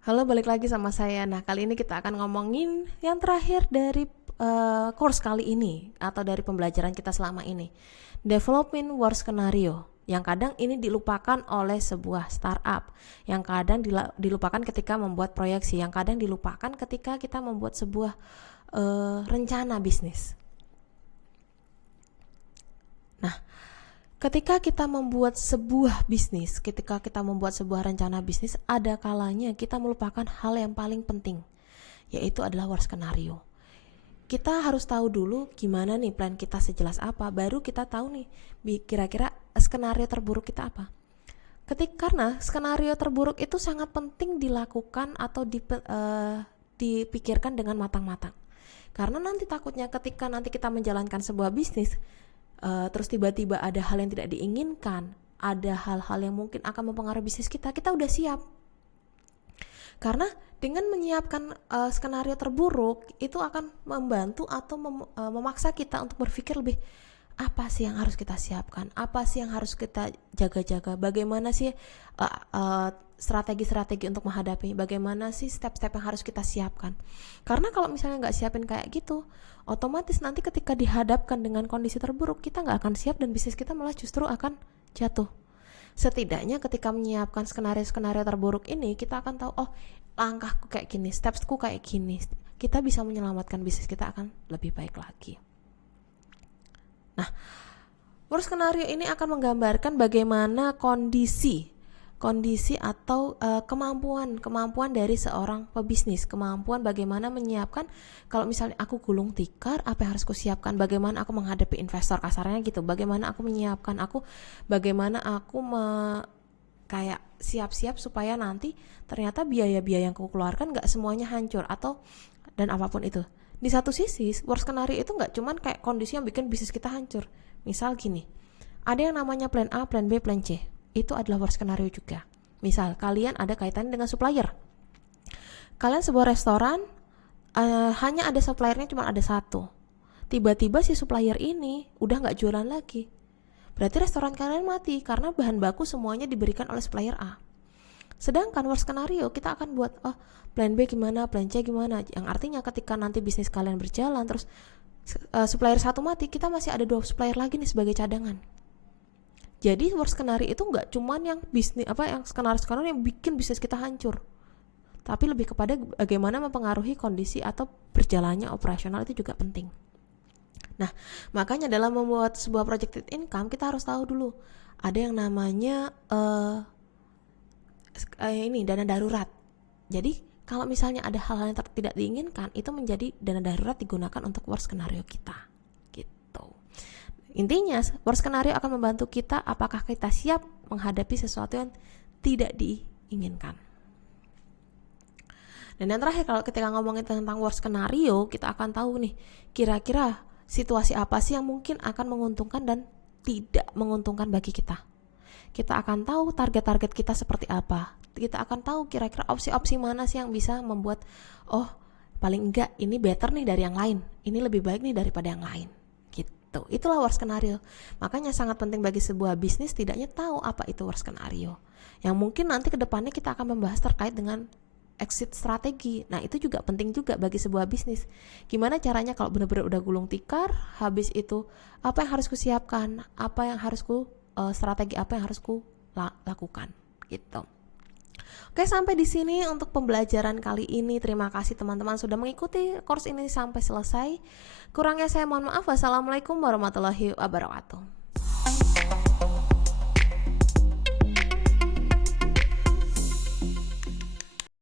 Halo, balik lagi sama saya. Nah, kali ini kita akan ngomongin yang terakhir dari course kali ini atau dari pembelajaran kita selama ini. Developing worst scenario. Yang kadang ini dilupakan oleh sebuah startup, yang kadang dilupakan ketika membuat proyeksi, yang kadang dilupakan ketika kita membuat sebuah rencana bisnis. Nah, ketika kita membuat sebuah bisnis, ketika kita membuat sebuah rencana bisnis, ada kalanya kita melupakan hal yang paling penting, yaitu adalah worst scenario. Kita harus tahu dulu gimana nih plan kita sejelas apa, baru kita tahu nih kira-kira skenario terburuk kita apa. Karena skenario terburuk itu sangat penting dilakukan atau dipikirkan dengan matang-matang. Karena nanti takutnya ketika nanti kita menjalankan sebuah bisnis, terus tiba-tiba ada hal yang tidak diinginkan, ada hal-hal yang mungkin akan mempengaruhi bisnis kita udah siap. Karena dengan menyiapkan skenario terburuk itu akan membantu atau memaksa kita untuk berpikir lebih, apa sih yang harus kita siapkan, apa sih yang harus kita jaga-jaga, bagaimana sih strategi-strategi untuk menghadapi, bagaimana sih step-step yang harus kita siapkan. Karena kalau misalnya nggak siapin kayak gitu, otomatis nanti ketika dihadapkan dengan kondisi terburuk, kita nggak akan siap dan bisnis kita malah justru akan jatuh. Setidaknya ketika menyiapkan skenario-skenario terburuk ini, kita akan tahu, oh langkahku kayak gini, stepsku kayak gini, kita bisa menyelamatkan bisnis kita akan lebih baik lagi. Nah, worst skenario ini akan menggambarkan bagaimana kondisi atau kemampuan dari seorang pebisnis, kemampuan bagaimana menyiapkan kalau misalnya aku gulung tikar, apa yang harus aku siapkan, bagaimana aku menghadapi investor, kasarnya gitu, bagaimana aku menyiapkan, bagaimana aku kayak siap-siap supaya nanti ternyata biaya-biaya yang aku keluarkan nggak semuanya hancur dan apapun itu. Di satu sisi, worst scenario itu nggak cuman kayak kondisi yang bikin bisnis kita hancur. Misal gini, ada yang namanya plan A, plan B, plan C. Itu adalah worst scenario juga. Misal kalian ada kaitannya dengan supplier. Kalian sebuah restoran, hanya ada suppliernya cuma ada satu. Tiba-tiba si supplier ini udah nggak jualan lagi. Berarti restoran kalian mati karena bahan baku semuanya diberikan oleh supplier A. Sedangkan worst scenario kita akan buat plan B gimana, plan C gimana. Yang artinya ketika nanti bisnis kalian berjalan terus supplier satu mati, kita masih ada 2 supplier lagi nih sebagai cadangan. Jadi worst scenario itu nggak cuman yang skenario yang bikin bisnis kita hancur, tapi lebih kepada bagaimana mempengaruhi kondisi atau berjalannya operasional itu juga penting. Nah, makanya dalam membuat sebuah projected income kita harus tahu dulu ada yang namanya dana darurat. Jadi kalau misalnya ada hal-hal yang tidak diinginkan, itu menjadi dana darurat digunakan untuk worst scenario kita. Intinya, worst scenario akan membantu kita apakah kita siap menghadapi sesuatu yang tidak diinginkan. Dan yang terakhir, kalau ketika ngomongin tentang worst scenario, kita akan tahu nih, kira-kira situasi apa sih yang mungkin akan menguntungkan dan tidak menguntungkan bagi kita. Kita akan tahu target-target kita seperti apa. Kita akan tahu kira-kira opsi-opsi mana sih yang bisa membuat, paling enggak ini better nih dari yang lain, ini lebih baik nih daripada yang lain. Itulah worst scenario. Makanya sangat penting bagi sebuah bisnis tidaknya tahu apa itu worst scenario. Yang mungkin nanti kedepannya kita akan membahas terkait dengan exit strategi. Nah, itu juga penting juga bagi sebuah bisnis. Gimana caranya kalau benar-benar udah gulung tikar, habis itu apa yang harus kusiapkan, strategi apa yang harus lakukan gitu. Oke, sampai di sini untuk pembelajaran kali ini. Terima kasih teman-teman sudah mengikuti course ini sampai selesai. Kurangnya saya mohon maaf. Wassalamualaikum warahmatullahi wabarakatuh.